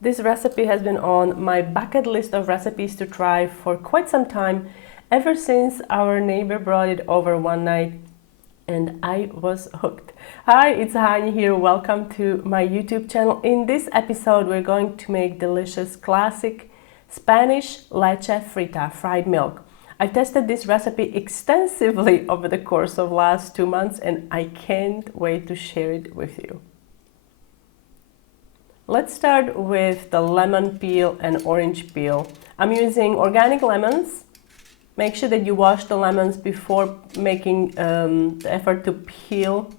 This recipe has been on my bucket list of recipes to try for quite some time, ever since our neighbor brought it over one night and I was hooked. Hi, it's Hani here. Welcome to my YouTube channel. In this episode, we're going to make delicious classic Spanish leche frita, fried milk. I've tested this recipe extensively over the course of last 2 months and I can't wait to share it with you. Let's start with the lemon peel and orange peel. I'm using organic lemons. Make sure that you wash the lemons before making the effort to peel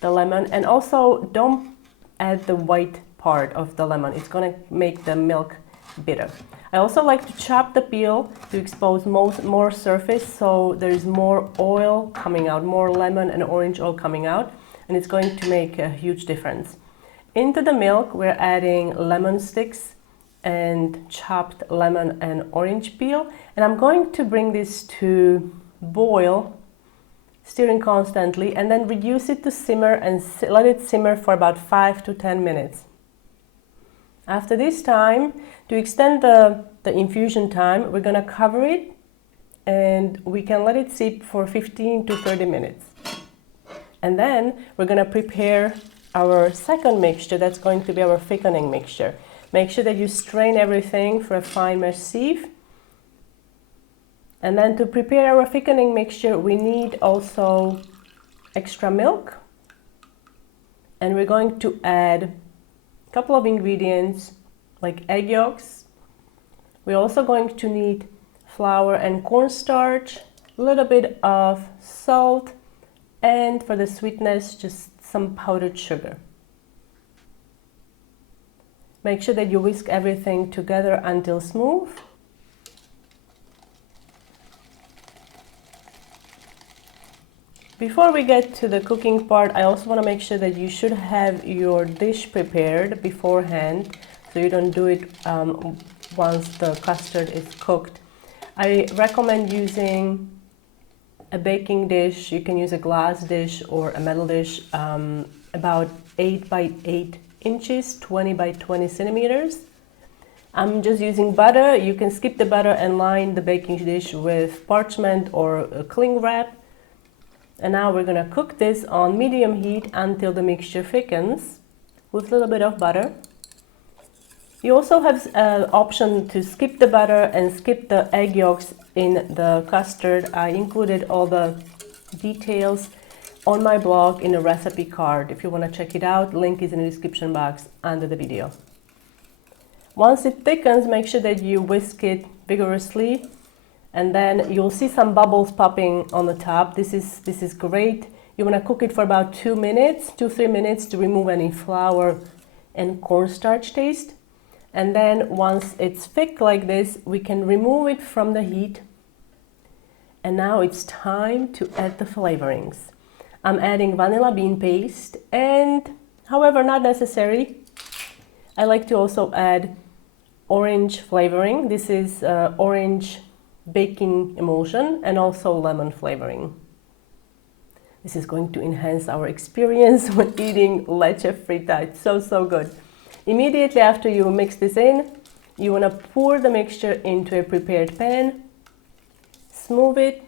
the lemon, and also don't add the white part of the lemon. It's gonna make the milk bitter. I also like to chop the peel to expose more surface, so there's more oil coming out, more lemon and orange oil coming out, and it's going to make a huge difference. Into the milk, we're adding lemon sticks and chopped lemon and orange peel. And I'm going to bring this to boil, stirring constantly, and then reduce it to simmer and let it simmer for about 5 to 10 minutes. After this time, to extend the infusion time, we're gonna cover it and we can let it sit for 15 to 30 minutes. And then we're gonna prepare our second mixture. That's going to be our thickening mixture. Make sure that you strain everything for a fine mesh sieve. And then to prepare our thickening mixture, we need also extra milk. And we're going to add a couple of ingredients like egg yolks. We're also going to need flour and cornstarch, a little bit of salt, and for the sweetness, just some powdered sugar. Make sure that you whisk everything together until smooth. Before we get to the cooking part, I also want to make sure that you should have your dish prepared beforehand, so you don't do it once the custard is cooked. I recommend using a baking dish. You can use a glass dish or a metal dish, about 8 by 8 inches, 20 by 20 centimeters. I'm just using butter. You can skip the butter and line the baking dish with parchment or cling wrap. And now we're gonna cook this on medium heat until the mixture thickens with a little bit of butter. You also have an option to skip the butter and skip the egg yolks in the custard. I included all the details on my blog in a recipe card. If you want to check it out, link is in the description box under the video. Once it thickens, make sure that you whisk it vigorously, and then you'll see some bubbles popping on the top. This is great. You want to cook it for about 2 minutes, 2-3 minutes, to remove any flour and cornstarch taste. And then once it's thick like this, we can remove it from the heat. And now it's time to add the flavorings. I'm adding vanilla bean paste, and however not necessary, I like to also add orange flavoring. This is orange baking emulsion and also lemon flavoring. This is going to enhance our experience when eating leche frita. It's so good. Immediately after you mix this in, you want to pour the mixture into a prepared pan, smooth it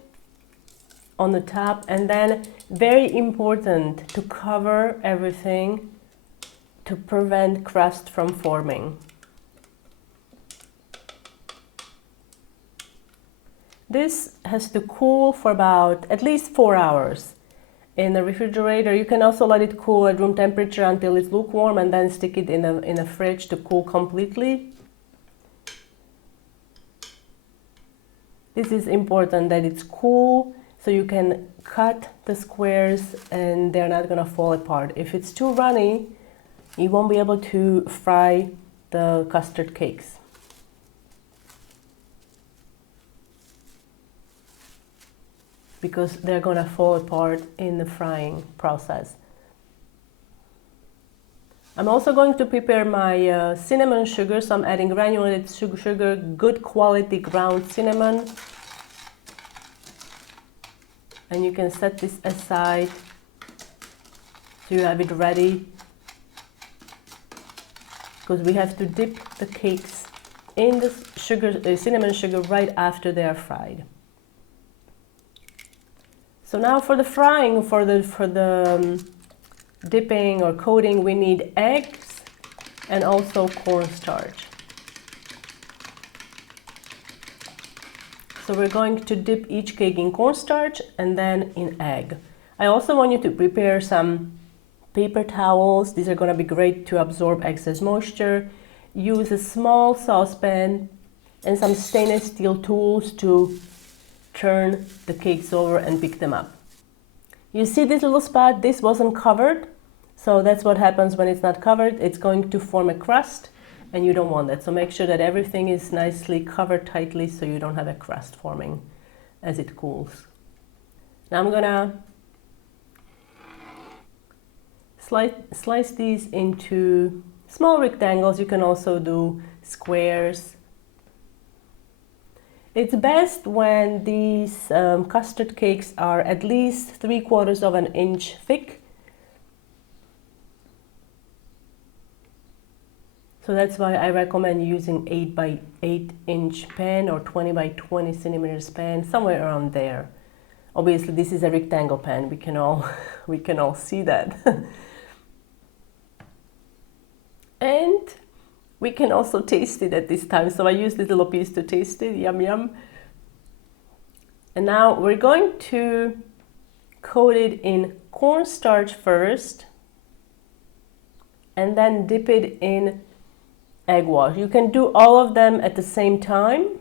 on the top, and then, very important, to cover everything to prevent crust from forming. This has to cool for about at least 4 hours in the refrigerator. You can also let it cool at room temperature until it's lukewarm and then stick it in a fridge to cool completely. This is important that it's cool so you can cut the squares and they're not gonna fall apart. If it's too runny, you won't be able to fry the custard cakes. Because they're gonna fall apart in the frying process. I'm also going to prepare my cinnamon sugar, so I'm adding granulated sugar, good quality ground cinnamon. And you can set this aside so you have it ready because we have to dip the cakes in the cinnamon sugar right after they are fried. So now for the frying, for the dipping or coating, we need eggs and also cornstarch. So we're going to dip each cake in cornstarch and then in egg. I also want you to prepare some paper towels. These are going to be great to absorb excess moisture. Use a small saucepan and some stainless steel tools to turn the cakes over and pick them up. You see this little spot? This wasn't covered. So that's what happens when it's not covered. It's going to form a crust and you don't want that. So make sure that everything is nicely covered tightly so you don't have a crust forming as it cools. Now I'm gonna slice these into small rectangles. You can also do squares. It's best when these custard cakes are at least 3/4 of an inch thick. So that's why I recommend using 8 by 8 inch pan or 20 by 20 centimeters pan, somewhere around there. Obviously this is a rectangle pan, we can all see that. And we can also taste it at this time. So I use this little piece to taste it, yum yum. And now we're going to coat it in cornstarch first and then dip it in egg wash. You can do all of them at the same time.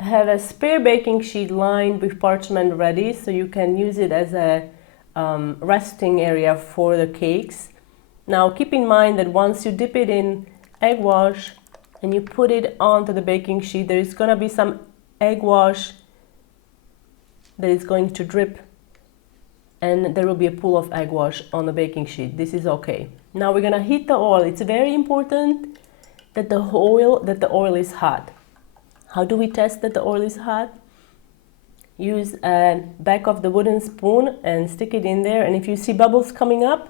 Have a spare baking sheet lined with parchment ready so you can use it as a resting area for the cakes. Now keep in mind that once you dip it in egg wash and you put it onto the baking sheet, there is going to be some egg wash that is going to drip and there will be a pool of egg wash on the baking sheet. This is okay. Now we're gonna heat the oil. It's very important that the oil is hot. How do we test that the oil is hot? Use a back of the wooden spoon and stick it in there, and if you see bubbles coming up,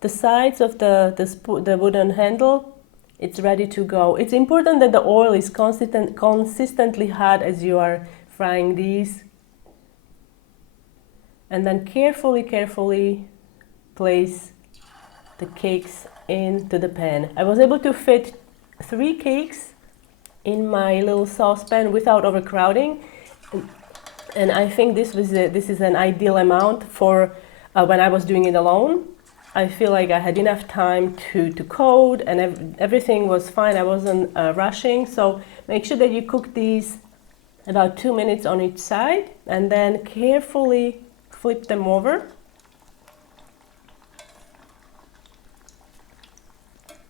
the sides of the wooden handle, it's ready to go. It's important that the oil is consistently hot as you are frying these. And then carefully place the cakes into the pan. I was able to fit 3 cakes in my little saucepan without overcrowding, and I think this is an ideal amount for when I was doing it alone. I feel like I had enough time to coat and everything was fine. I wasn't rushing. So make sure that you cook these about 2 minutes on each side and then carefully flip them over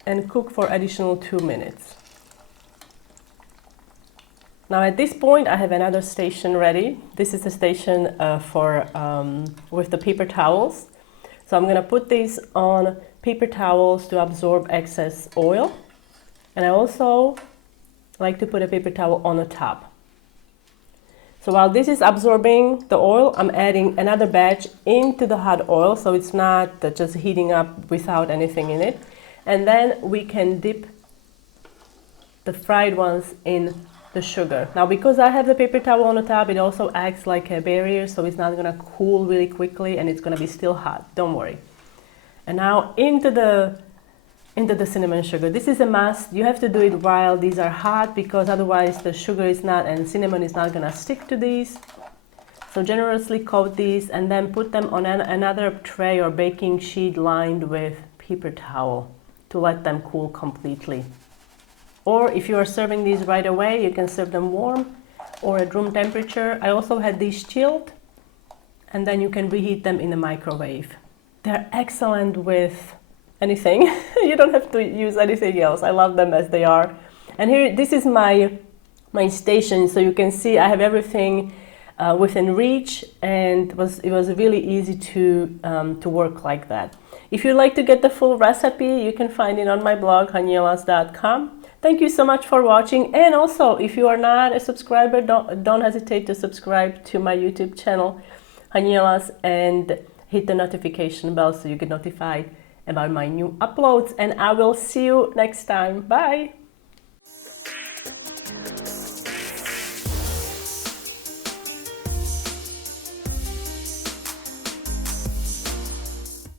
and cook for additional 2 minutes. Now at this point I have another station ready. This is the station with the paper towels. So I'm gonna put these on paper towels to absorb excess oil. And I also like to put a paper towel on the top. So while this is absorbing the oil, I'm adding another batch into the hot oil so it's not just heating up without anything in it. And then we can dip the fried ones in the sugar. Now because I have the paper towel on the top, it also acts like a barrier, so it's not gonna cool really quickly and it's gonna be still hot, don't worry. And now into the cinnamon sugar. This is a must. You have to do it while these are hot because otherwise the sugar is not and cinnamon is not gonna stick to these. So generously coat these and then put them on another tray or baking sheet lined with paper towel to let them cool completely. Or if you are serving these right away, you can serve them warm or at room temperature. I also had these chilled and then you can reheat them in the microwave. They're excellent with anything. You don't have to use anything else. I love them as they are. And here, this is my station, so you can see I have everything within reach, and it was really easy to work like that. If you'd like to get the full recipe, you can find it on my blog, hanielas.com. Thank you so much for watching, and also if you are not a subscriber, don't hesitate to subscribe to my YouTube channel, Hanielas, and hit the notification bell so you get notified about my new uploads, and I will see you next time. Bye!